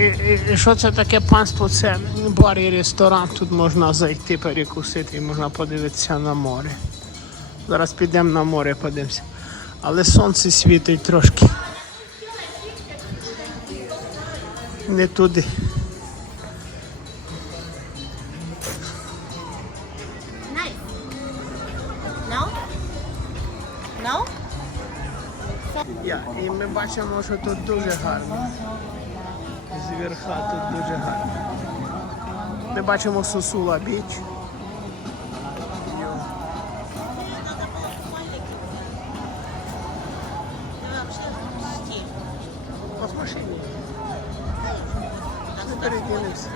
і- що це таке панство? Це бар і ресторан. Тут можна зайти перекусити і можна подивитися на море. Зараз підемо на море, подивимося. Але сонце світить трошки. Не туди. І ми бачимо, що тут дуже гарно. Зверха тут дуже гарно. Ми бачимо Сосула біч. Ось машині. Ми переділимося.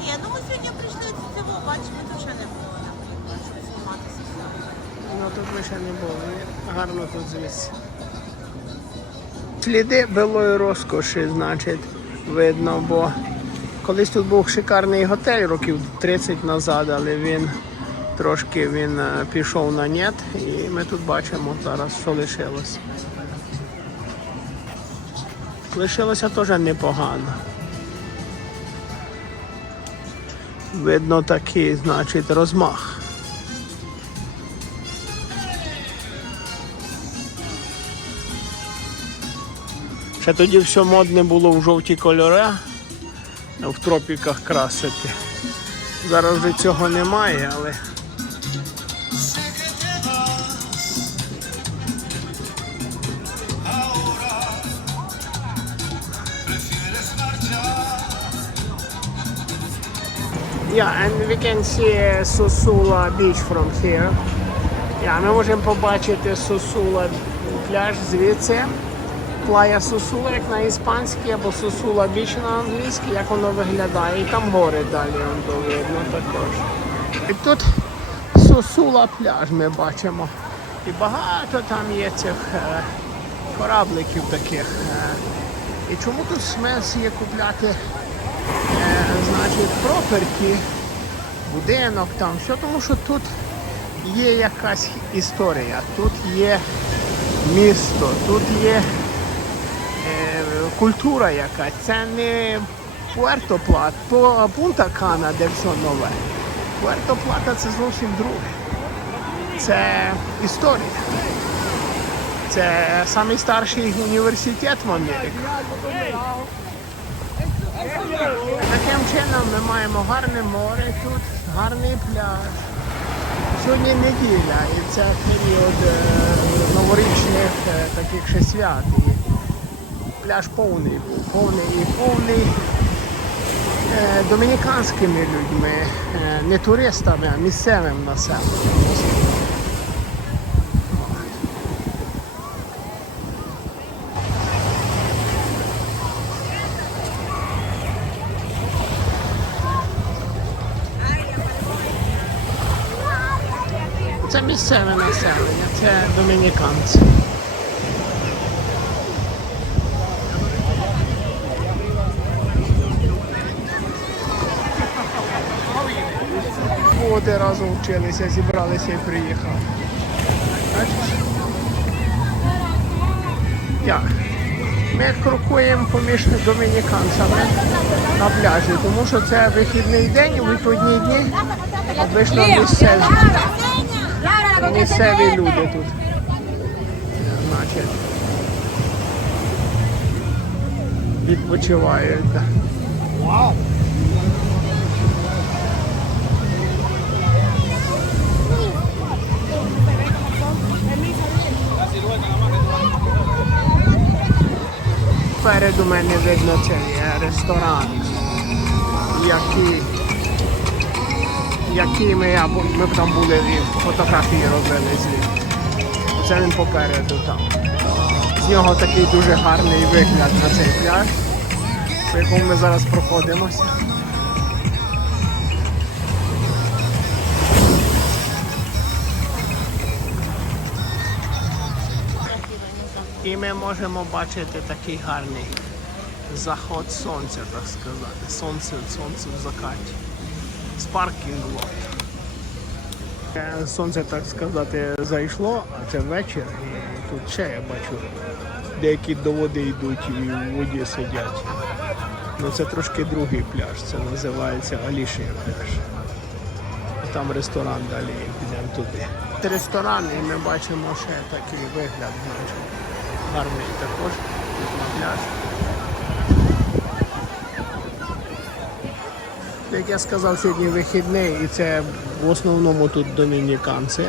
Ні, ну ми сьогодні прийшли з цього, бачимо, тут ще не було, наприклад, щоб зніматися. Ну тут ми ще не були. Гарно тут звідси. Сліди былої розкоші, значить, видно, бо колись тут був шикарний готель років 30 назад, але він трошки він е, пішов на нет, і ми тут бачимо зараз, що лишилось. Лишилося теж непогано. Видно такий, значить, розмах. Ще тоді все модне було в жовті кольори, в тропіках красити. Зараз вже цього немає, але. Yeah, and we can see uh, beach from here. Yeah, ми можемо побачити Сосула пляж звідси. Плая Сосула, як на іспанській, або Сосула Біч на англійській, як воно виглядає. І там гори далі он видно також. І тут Сосула пляж ми бачимо. І багато там є цих е, корабликів таких. Е. І чому тут смес є купляти е, значить, проперті, будинок там, все, тому що тут є якась історія, тут є місто, тут є культура якась. Це не Пуерто Плат, Пунта Кана, де все нове. Пуерто Плата це зовсім друге. Це історія. Це найстарший університет в Америці. Таким чином ми маємо гарне море тут, гарний пляж. Сьогодні неділя і це період е, новорічних е, таких ще свят. Пляж повний, був, повний і повний е, домініканськими людьми, е, не туристами, а місцевим населенням. Це місцеве населення, це домініканці. Води разом вчилися, зібралися і приїхали. Бачиш? Як? Ми крокуємо поміж домініканцями на пляжі, тому що це вихідний день, і вихідні дні обично місцеві. Місцеві люди тут. Значить. Відпочивають. да. Переду мене видно це є ресторан, який які ми, ми там були і фотографії робили звідти. Це він попереду там. З нього такий дуже гарний вигляд на цей пляж, по якому ми зараз проходимося. І ми можемо бачити такий гарний заход сонця, так сказати. Сонце, сонце в закаті. Спаркінг лот. Е, Сонце, так сказати, зайшло, а це вечір. І тут ще я бачу деякі до води йдуть і в воді сидять. Ну це трошки другий пляж, це називається Алішія пляж. Там ресторан далі, підемо туди. Ресторан, і ми бачимо ще такий вигляд, значить, гарний також на пляж. Як я сказав, сьогодні вихідний, і це в основному тут домініканці.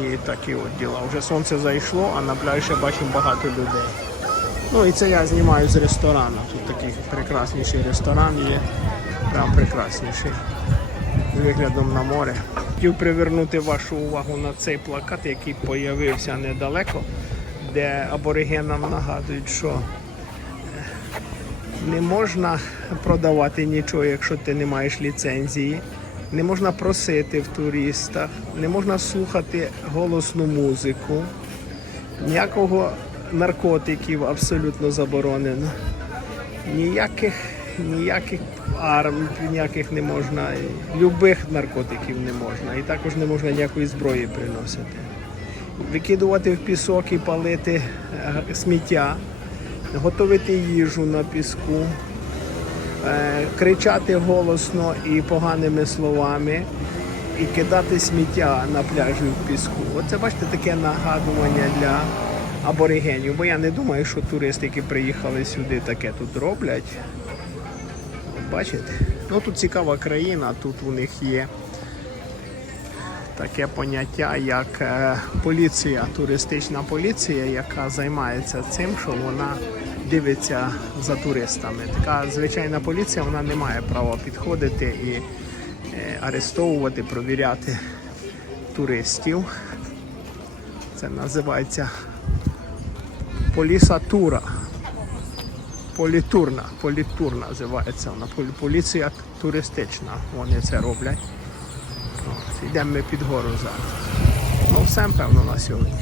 І такі от діла. Вже сонце зайшло, а на пляжі бачимо багато людей. Ну і це я знімаю з ресторану. Тут такий прекрасніший ресторан є. Прям прекрасніший. З виглядом на море. Хотів привернути вашу увагу на цей плакат, який з'явився недалеко, де аборигенам нагадують, що не можна продавати нічого, якщо ти не маєш ліцензії. Не можна просити в туристах, не можна слухати голосну музику, ніякого наркотиків абсолютно заборонено. Ніяких, ніяких арм, ніяких не можна, любих наркотиків не можна. І також не можна ніякої зброї приносити. Викидувати в пісок і палити е, сміття, готувати їжу на піску, е, кричати голосно і поганими словами, і кидати сміття на пляжі в піску. Оце бачите таке нагадування для аборигенів. Бо я не думаю, що туристи, які приїхали сюди, таке тут роблять. Бачите? Ну тут цікава країна, тут у них є таке поняття, як е, поліція, туристична поліція, яка займається цим, що вона дивиться за туристами. Така звичайна поліція вона не має права підходити і е, арестовувати, провіряти туристів. Це називається полісатура. Політурна, політур називається вона. Поліція туристична. Вони це роблять. Йдемо ми під гору зараз. Ну, все, певно, на сьогодні.